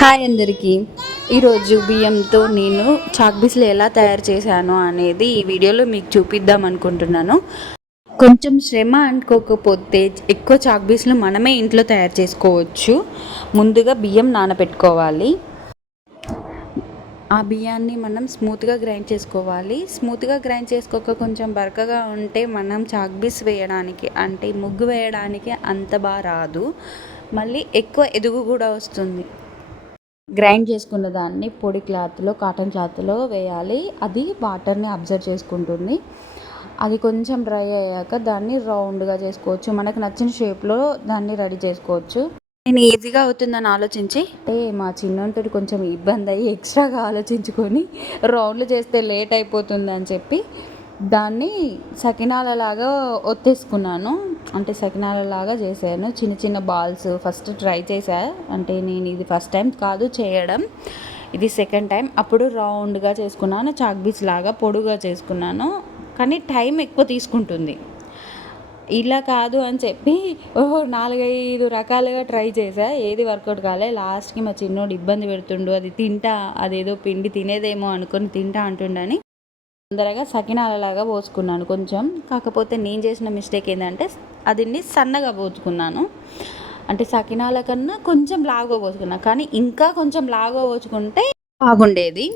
Hi అందరికీ. ఈరోజు బియ్యంతో నేను చాక్బీస్లు ఎలా తయారు చేశాను అనేది ఈ వీడియోలో మీకు చూపిద్దాం అనుకుంటున్నాను. కొంచెం శ్రమ అనుకోకపోతే ఎక్కువ చాక్బీస్లు మనమే ఇంట్లో తయారు చేసుకోవచ్చు. ముందుగా బియ్యం నానబెట్టుకోవాలి. ఆ బియ్యాన్ని మనం స్మూత్గా గ్రైండ్ చేసుకోవాలి. స్మూత్గా గ్రైండ్ చేసుకోక కొంచెం బరకగా ఉంటే మనం చాక్బీస్ వేయడానికి అంటే ముగ్గు వేయడానికి అంత బాగా రాదు. మళ్ళీ ఎక్కువ ఎదుగు కూడా వస్తుంది. గ్రైండ్ చేసుకున్న దాన్ని పొడి క్లాత్లో కాటన్ క్లాత్లో వేయాలి. అది వాటర్ని అబ్జర్వ్ చేసుకుంటుంది. అది కొంచెం డ్రై అయ్యాక దాన్ని రౌండ్గా చేసుకోవచ్చు. మనకు నచ్చిన షేప్లో దాన్ని రెడీ చేసుకోవచ్చు. నేను ఈజీగా అవుతుందని ఆలోచించి? అంటే మా చిన్నోంటి కొంచెం ఇబ్బంది అయ్యి ఎక్స్ట్రాగా ఆలోచించుకొని రౌండ్లు చేస్తే లేట్ అయిపోతుంది అని చెప్పి దాన్ని సకినాలలాగా ఒత్తేసుకున్నాను. అంటే సకినాలలాగా చేశాను. చిన్న చిన్న బాల్స్ ఫస్ట్ ట్రై చేశా. అంటే నేను ఇది ఫస్ట్ టైం కాదు చేయడం. ఇది సెకండ్ టైం. అప్పుడు రౌండ్గా చేసుకున్నాను. చాక్బీస్ లాగా పొడుగా చేసుకున్నాను. కానీ టైం ఎక్కువ తీసుకుంటుంది. ఇలా కాదు అని చెప్పి ఓహో నాలుగైదు రకాలుగా ట్రై చేశా. ఏది వర్కౌట్ కాలే. లాస్ట్కి మా చిన్నోడు ఇబ్బంది పెడుతుండు. అది తింటా. అదేదో పిండి తినేదేమో అనుకొని తింటా అంటుండని తొందరగా సకినాలలాగా పోసుకున్నాను కొంచెం. కాకపోతే నేను చేసిన మిస్టేక్ ఏంటంటే అదిని సన్నగా పోసుకున్నాను అంటే సకినాల కన్నా కొంచెం లాగా పోసుకున్నాను కానీ ఇంకా కొంచెం లాగా పోసుకుంటే బాగుండేది.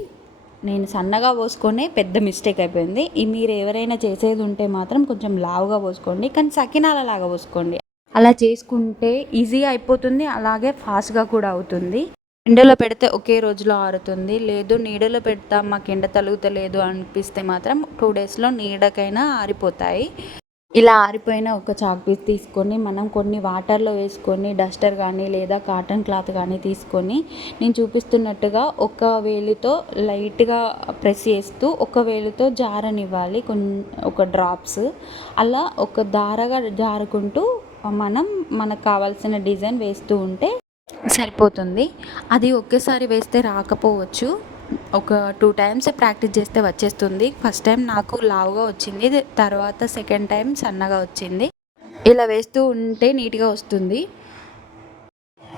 నేను సన్నగా పోసుకొని పెద్ద మిస్టేక్ అయిపోయింది. మీరు ఎవరైనా చేసేది ఉంటే మాత్రం కొంచెం లావుగా పోసుకోండి. కానీ సకినాల లాగా పోసుకోండి. అలా చేసుకుంటే ఈజీగా అయిపోతుంది. అలాగే ఫాస్ట్గా కూడా అవుతుంది. ఎండలో పెడితే ఒకే రోజులో ఆరుతుంది. లేదు నీడలో పెడతా మాకు ఎండ తలుగుతలేదు అనిపిస్తే మాత్రం టూ డేస్లో నీడకైనా ఆరిపోతాయి. ఇలా ఆరిపోయిన ఒక చాక్ పీస్ తీసుకొని మనం కొన్ని వాటర్లో వేసుకొని డస్టర్ కానీ లేదా కాటన్ క్లాత్ కానీ తీసుకొని నేను చూపిస్తున్నట్టుగా ఒక వేలుతో లైట్గా ప్రెస్ చేస్తూ ఒక వేలుతో జారనివ్వాలి. కొన్ని ఒక డ్రాప్స్. అలా ఒక దారగా జారుకుంటూ మనం మనకు కావాల్సిన డిజైన్ వేస్తూ ఉంటే సరిపోతుంది. అది ఒకేసారి వేస్తే రాకపోవచ్చు. ఒక టూ టైమ్స్ ప్రాక్టీస్ చేస్తే వచ్చేస్తుంది. ఫస్ట్ టైం నాకు లావుగా వచ్చింది. తర్వాత సెకండ్ టైం సన్నగా వచ్చింది. ఇలా వేస్తూ ఉంటే నీట్గా వస్తుంది.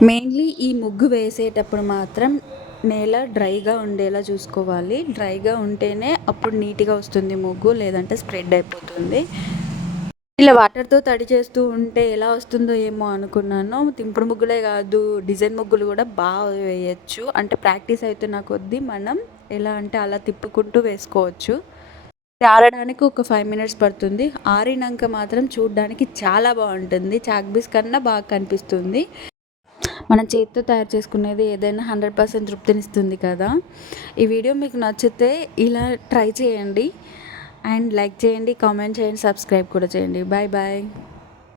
మెయిన్లీ ఈ ముగ్గు వేసేటప్పుడు మాత్రం నేల డ్రైగా ఉండేలా చూసుకోవాలి. డ్రైగా ఉంటేనే అప్పుడు నీట్గా వస్తుంది ముగ్గు లేదంటే స్ప్రెడ్ అయిపోతుంది. ఇలా వాటర్తో తడి చేస్తూ ఉంటే ఎలా వస్తుందో ఏమో అనుకున్నాను. తింపుడు ముగ్గులే కాదు డిజైన్ ముగ్గులు కూడా బాగా వేయచ్చు. అంటే ప్రాక్టీస్ అవుతున్న కొద్దీ మనం ఎలా అంటే అలా తిప్పుకుంటూ వేసుకోవచ్చు. ఆరడానికి ఒక ఫైవ్ మినిట్స్ పడుతుంది. ఆరినాక మాత్రం చూడడానికి చాలా బాగుంటుంది. చాక్బీస్ కన్నా బాగా కనిపిస్తుంది. మనం చేతితో తయారు చేసుకునేది ఏదైనా హండ్రెడ్ పర్సెంట్ తృప్తినిస్తుంది కదా. ఈ వీడియో మీకు నచ్చితే ఇలా ట్రై చేయండి. అండ్ లైక్ చేయండి కామెంట్ చేయండి సబ్స్క్రైబ్ కూడా చేయండి. Bye bye.